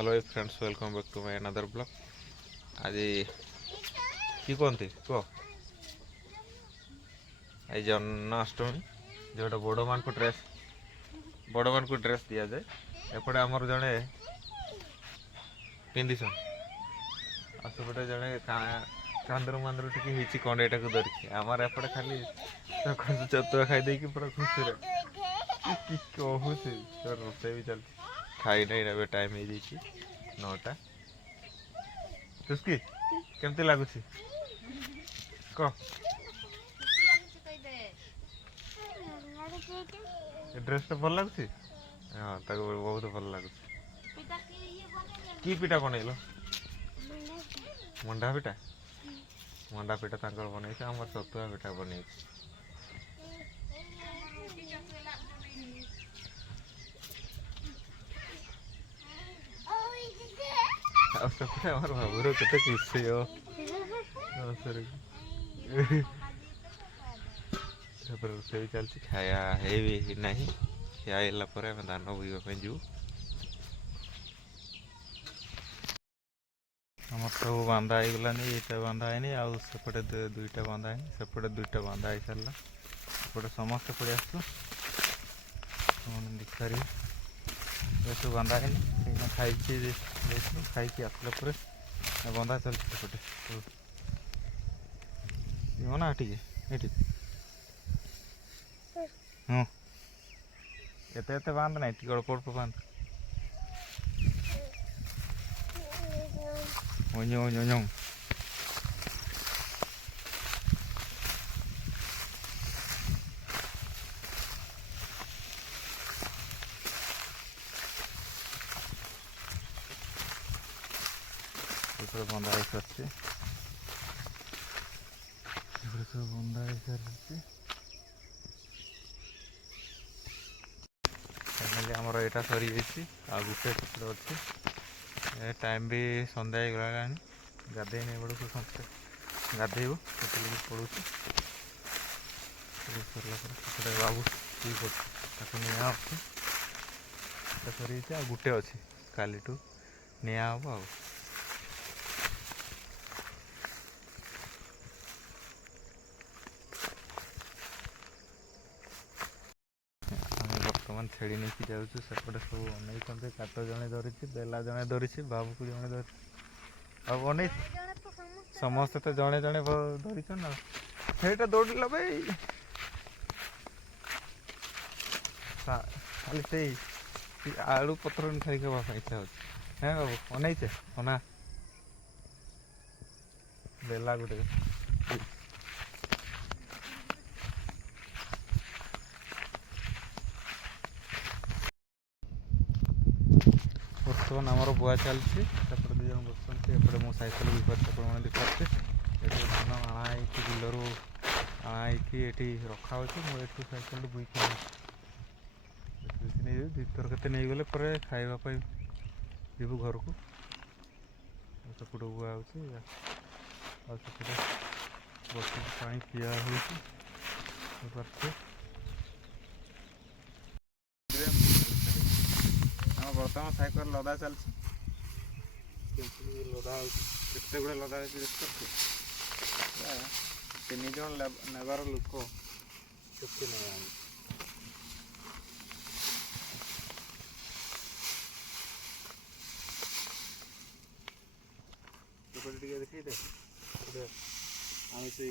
Hello friends welcome back to my another blog. आज कि कहते कह आज जन्माष्टमी जो बड़ मान को ड्रेस दि जाए एपटे आमर जड़े पिंधिसन आसपटे जड़े कांदर मांदर टी कंडेटा को धरिकी आमर एपटे खाली चतुआ खाई पूरा खुशी कहूँ रोसे भी चलती खाई नहीं टाइम हो नौटा तुस्की केमती लगुच कह ड्रेस भल लगुच हाँ बहुत भल लगुच कि पिठा बनइल मंडा पिठा बनई आम सतुआ पिठा बनई बाबूर के खुशी रोसे चलती खाया है ना खाइला धान बोईवा जीव आम सब बांधा होगलानी ये बांधा है आउपटे दुईटा बांधा है सेपटे दुईटा बांधा हो सारा एपटे समस्ते पड़े आस देखिपार सब बांधा है खाई खाई आसला बंधा चलती सेपटे ना टे हाँ एत बांध ना अल्प अल्प बांध ओं बंधा हो सारी सब बंधा हो सारी फाइनाली आमर यहाँ सरी जाए गोटे चित्र अच्छे टाइम भी सन्ध्या हो गला गाधे नहीं बेलू समस्त गाधेब से पड़ू सरला बाबू ठीक अच्छे सरी गोटे अच्छे काली निया हम आ बर्तमान छेड़ी नहीं जाऊँ सेपटे सब अनेक काट जड़े धरी बेला जड़े धरी बाबू को जड़े धरी बाबू अने समस्ते तो जड़े जड़े धरी ना ସେଇଟା ଦୌଡ଼ିଲା ଭାଇ ଖାଲି ସେଇ ଆଳୁ ପତ୍ର ଖାଇକି ହେବା ପାଇଁ ଇଚ୍ଛା ହେଉଛି ହେ ବାବୁ ଅନେଇଛେ ଅନା ଦେଲା ଗୋଟେ बर्तमान आमर बुआ चलती सेपटे दुई जन बसते एपटे मो सैकेल विपरीत मैंने देखते ये धान आना बिलरू आना रखा मुझे सैकेल बुईक नहीं भर के नहीं गले खावाई जीव घर को सेपटे बुआ होपटे बस पा पिया हो बर्तमान सैकेल लदा चलती लदा के गुड़े लदा तीन जन नेबार लोक के नहीं देखिए आम से